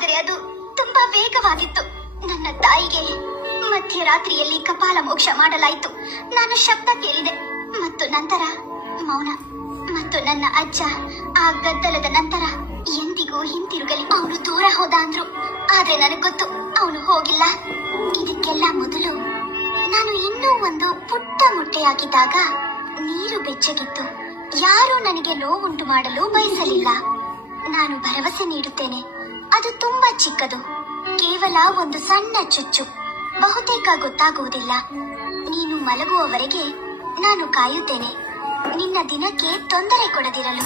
ಆದರೆ ಅದು ತುಂಬಾ ವೇಗವಾಗಿತ್ತು. ನನ್ನ ತಾಯಿಗೆ ಮಧ್ಯರಾತ್ರಿಯಲ್ಲಿ ಕಪಾಲ ಮೋಕ್ಷ ಮಾಡಲಾಯಿತು. ನಾನು ಶಬ್ದ ಕೇಳಿದೆ ಮತ್ತು ನಂತರ ಮೌನ. ಮತ್ತು ನನ್ನ ಅಜ್ಜ ಆ ಗದ್ದಲದ ನಂತರ ಎಂದಿಗೂ ಹಿಂತಿರುಗಲಿ, ಅವನು ದೂರ ಹೋದ ಅಂದ್ರು. ಆದ್ರೆ ನನಗ್ ಗೊತ್ತು ಅವನು ಹೋಗಿಲ್ಲ. ಇದಕ್ಕೆಲ್ಲ ಮೊದಲು ನಾನು ಇನ್ನೂ ಒಂದು ಪುಟ್ಟ ಮೊಟ್ಟೆಯಾಗಿದ್ದಾಗ ನೀರು ಬೆಚ್ಚಗಿತ್ತು. ಯಾರೂ ನನಗೆ ನೋವುಂಟು ಮಾಡಲು ಬಯಸಲಿಲ್ಲ. ನಾನು ಭರವಸೆ ನೀಡುತ್ತೇನೆ, ಅದು ತುಂಬಾ ಚಿಕ್ಕದು, ಕೇವಲ ಒಂದು ಸಣ್ಣ ಚುಚ್ಚು, ಬಹುತೇಕ ಗೊತ್ತಾಗುವುದಿಲ್ಲ. ನೀನು ಮಲಗುವವರೆಗೆ ನಾನು ಕಾಯುತ್ತೇನೆ, ನಿನ್ನ ದಿನಕ್ಕೆ ತೊಂದರೆ ಕೊಡದಿರಲು.